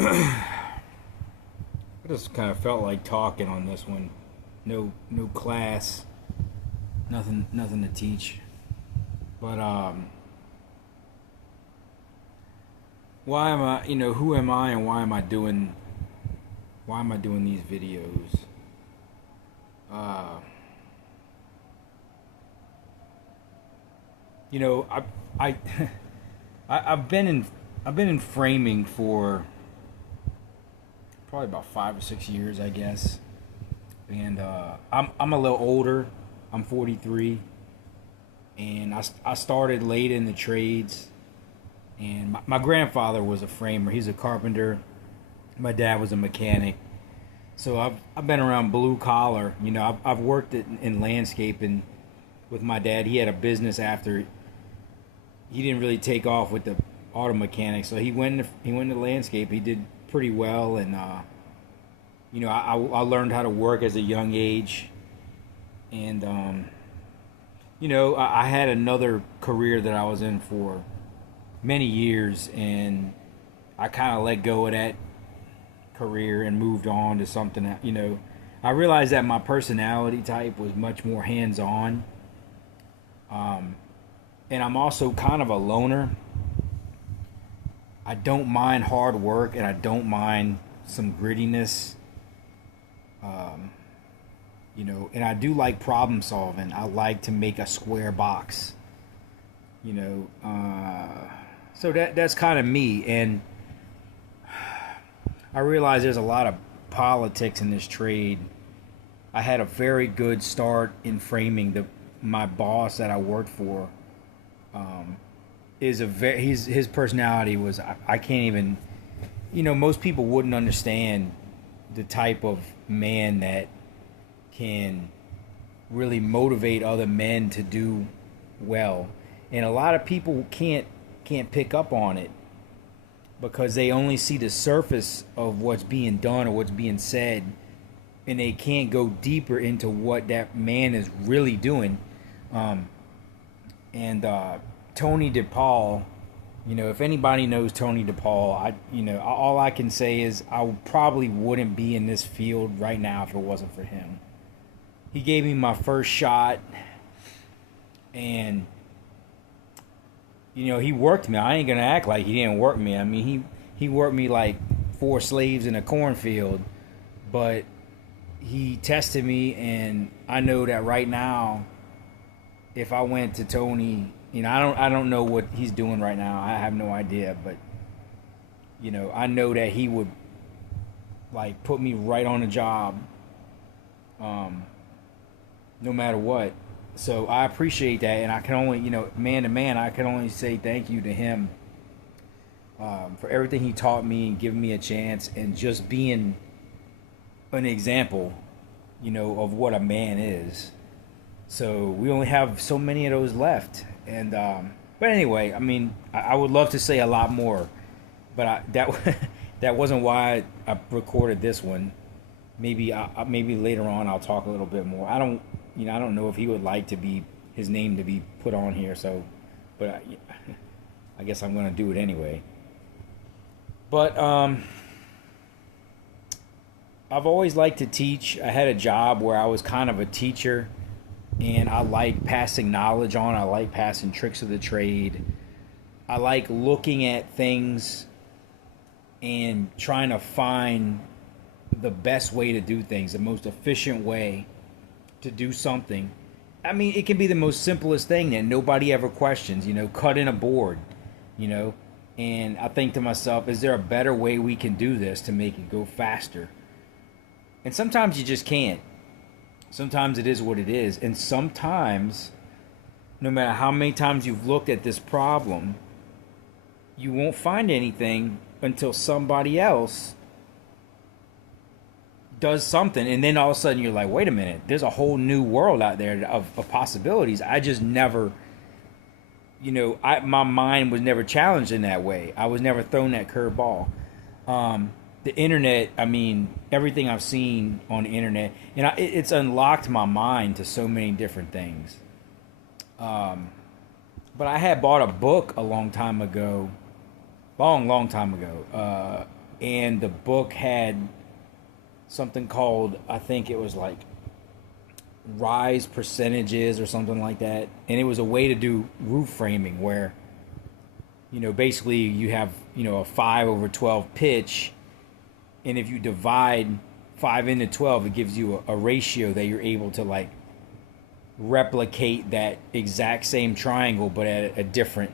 I just kind of felt like talking on this one. No class, nothing to teach. But why am I? Who am I, and why am I doing these videos? Uh, I I I've been in framing for probably about 5 or 6 years, I guess. And I'm a little older. I'm 43, and I started late in the trades. And my grandfather was a framer. He's a carpenter. My dad was a mechanic. So I've been around blue collar. I've worked in landscaping with my dad. He had a business after he didn't really take off with the auto mechanics, so he went into landscape. He did pretty well, and I learned how to work as a young age, and I had another career that I was in for many years, and I kind of let go of that career and moved on to something that, I realized that my personality type was much more hands-on, and I'm also kind of a loner. I don't mind hard work, and I don't mind some grittiness. And I do like problem solving. I like to make a square box. So that's kind of me, and I realize there's a lot of politics in this trade. I had a very good start in framing. My boss that I worked for is his personality was I can't even, most people wouldn't understand the type of man that can really motivate other men to do well, and a lot of people can't pick up on it because they only see the surface of what's being done or what's being said, and they can't go deeper into what that man is really doing. And Tony DePaul, if anybody knows Tony DePaul, all I can say is I probably wouldn't be in this field right now if it wasn't for him. He gave me my first shot, and he worked me. I ain't gonna act like he didn't work me. I mean, he worked me like 4 slaves in a cornfield, but he tested me, and I know that right now, if I went to Tony, I don't know what he's doing right now. I have no idea, but I know that he would like put me right on the job, no matter what. So I appreciate that, and I can only, man to man, I can only say thank you to him for everything he taught me and giving me a chance and just being an example, of what a man is. So we only have so many of those left, and but anyway, I mean, I would love to say a lot more, but that wasn't why I recorded this one. Maybe later on I'll talk a little bit more. I don't know if he would like to be his name to be put on here, so, but I guess I'm gonna do it anyway. But I've always liked to teach. I had a job where I was kind of a teacher, and I like passing knowledge on. I like passing tricks of the trade. I like looking at things and trying to find the best way to do things, the most efficient way to do something. I mean, it can be the most simplest thing that nobody ever questions, cutting a board, and I think to myself, is there a better way we can do this to make it go faster? And sometimes you just can't. Sometimes it is what it is, and sometimes, no matter how many times you've looked at this problem, you won't find anything until somebody else does something, and then all of a sudden you're like, wait a minute, there's a whole new world out there of possibilities. I just never, my mind was never challenged in that way. I was never thrown that curveball. The internet, I mean, everything I've seen on the internet, and it's unlocked my mind to so many different things. But I had bought a book a long time ago, long time ago, and the book had something called, I think it was like rise percentages or something like that, and it was a way to do roof framing where, basically you have, a 5/12 pitch, and if you divide 5 into 12, it gives you a ratio that you're able to like replicate that exact same triangle but at a different,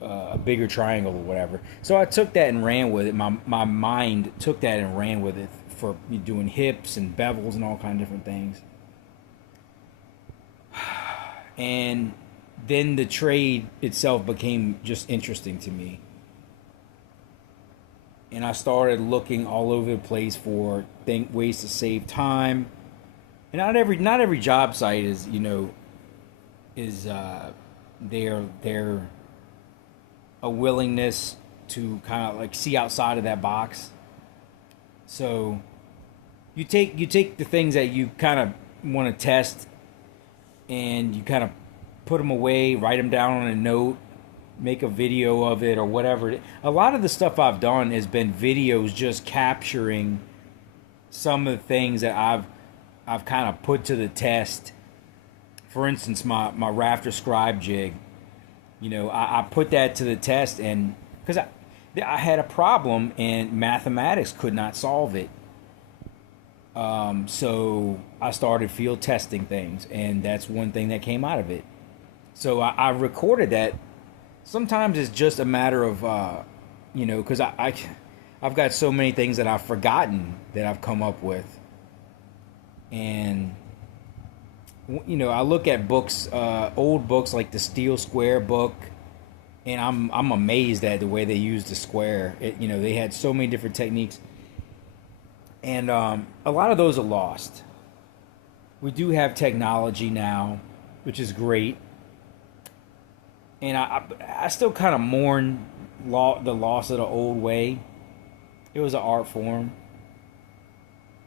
a bigger triangle or whatever. So I took that and ran with it. My mind took that and ran with it for doing hips and bevels and all kind of different things. And then the trade itself became just interesting to me. And I started looking all over the place for ways to save time. And not every job site is they're a willingness to kind of like see outside of that box. So you take the things that you kind of want to test, and you kind of put them away, write them down on a note, make a video of it or whatever. A lot of the stuff I've done has been videos just capturing some of the things that I've kind of put to the test. For instance, my rafter scribe jig, I put that to the test, and because I had a problem and mathematics could not solve it. So I started field testing things, and that's one thing that came out of it. So I recorded that. Sometimes it's just a matter of, because I've got so many things that I've forgotten that I've come up with. And, I look at books, old books like the Steel Square book, and I'm amazed at the way they used the square. They had so many different techniques. And a lot of those are lost. We do have technology now, which is great. And I still kind of mourn the loss of the old way. It was an art form.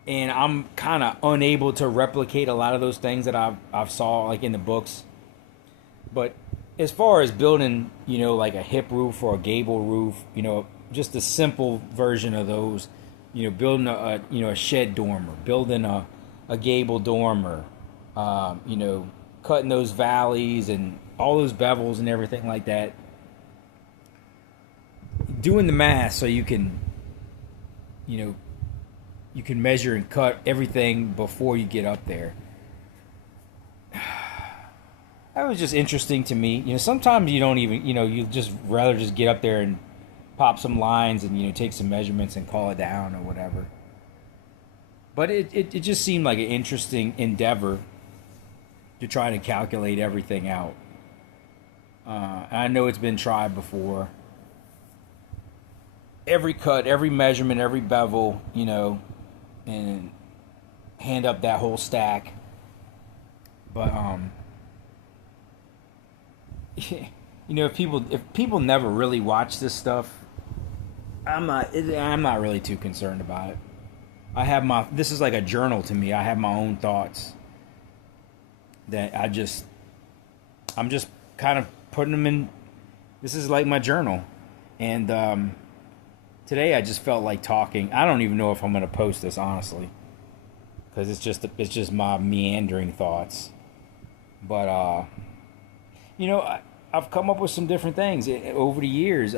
And I'm kind of unable to replicate a lot of those things that I've saw like in the books. But as far as building, like a hip roof or a gable roof, just a simple version of those, building a shed dormer, building a gable dormer, cutting those valleys and all those bevels and everything like that. Doing the math so you can measure and cut everything before you get up there. That was just interesting to me. Sometimes you don't even, you just rather just get up there and pop some lines and, take some measurements and call it down or whatever. But it just seemed like an interesting endeavor to try to calculate everything out. I know it's been tried before. Every cut, every measurement, every bevel, and hand up that whole stack. But if people never really watch this stuff, I'm not really too concerned about it. This is like a journal to me. I have my own thoughts that I'm just kind of putting them in. This is like my journal. And today I just felt like talking. I don't even know if I'm going to post this, honestly, because it's just my meandering thoughts. But I've come up with some different things over the years.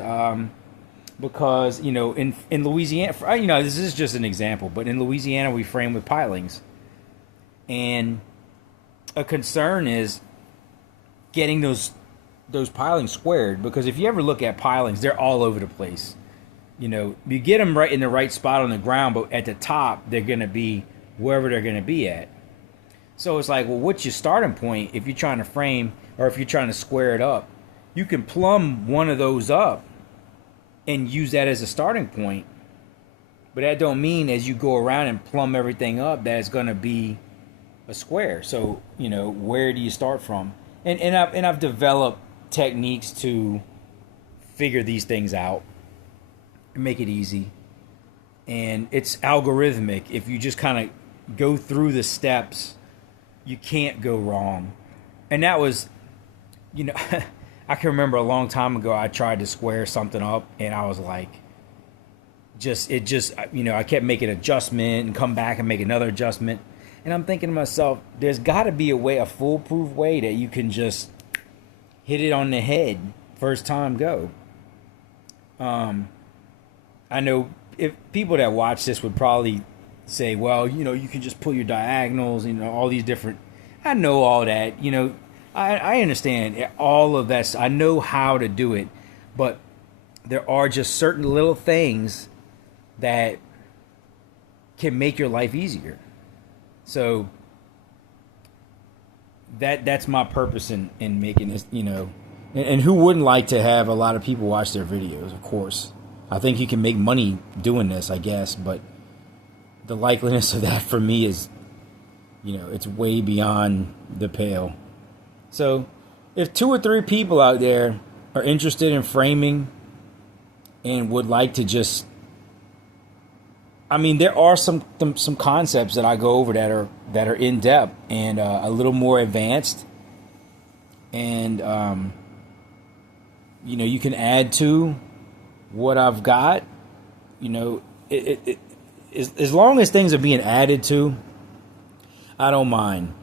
Because in Louisiana, this is just an example, but in Louisiana we frame with pilings, and a concern is getting those pilings squared, because if you ever look at pilings, they're all over the place. You get them right in the right spot on the ground, but at the top they're going to be wherever they're going to be at. So it's like, well, what's your starting point if you're trying to frame, or if you're trying to square it up? You can plumb one of those up and use that as a starting point, but that don't mean as you go around and plumb everything up that it's going to be a square. So where do you start from? And I've developed techniques to figure these things out and make it easy. And it's algorithmic. If you just kind of go through the steps, you can't go wrong. And that was, I can remember a long time ago I tried to square something up, and I was like, I kept making an adjustment and come back and make another adjustment. And I'm thinking to myself, there's got to be a foolproof way that you can just hit it on the head first time go. I know if people that watch this would probably say, well, you can just pull your diagonals, all these different. I know all that, I understand all of that. I know how to do it, but there are just certain little things that can make your life easier. So that's my purpose in making this, and who wouldn't like to have a lot of people watch their videos? Of course, I think you can make money doing this, I guess, but the likeliness of that for me is, it's way beyond the pale. So if 2 or 3 people out there are interested in framing and would like to just, there are some concepts that I go over that are in depth and a little more advanced, and you can add to what I've got. As long as things are being added to, I don't mind.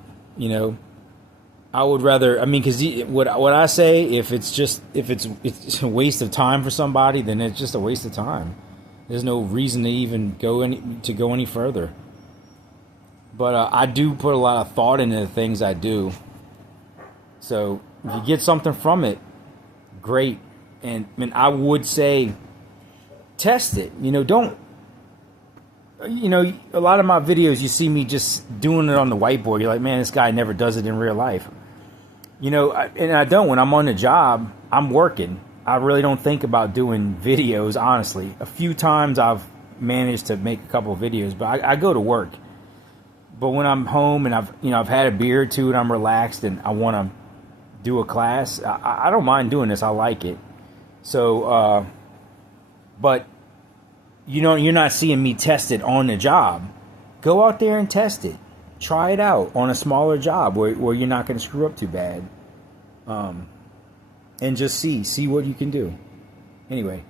I would rather. Because what I say, if it's a waste of time for somebody, then it's just a waste of time. There's no reason to even go any further. But I do put a lot of thought into the things I do. So if you get something from it, great. And I would say, test it. Don't. A lot of my videos, you see me just doing it on the whiteboard. You're like, man, this guy never does it in real life. And I don't. When I'm on the job, I'm working. I really don't think about doing videos, honestly. A few times I've managed to make a couple of videos, but I go to work. But when I'm home and I've had a beer or two and I'm relaxed and I want to do a class, I don't mind doing this. I like it. So, but you're not seeing me test it on the job. Go out there and test it. Try it out on a smaller job where you're not going to screw up too bad. And just see what you can do. Anyway,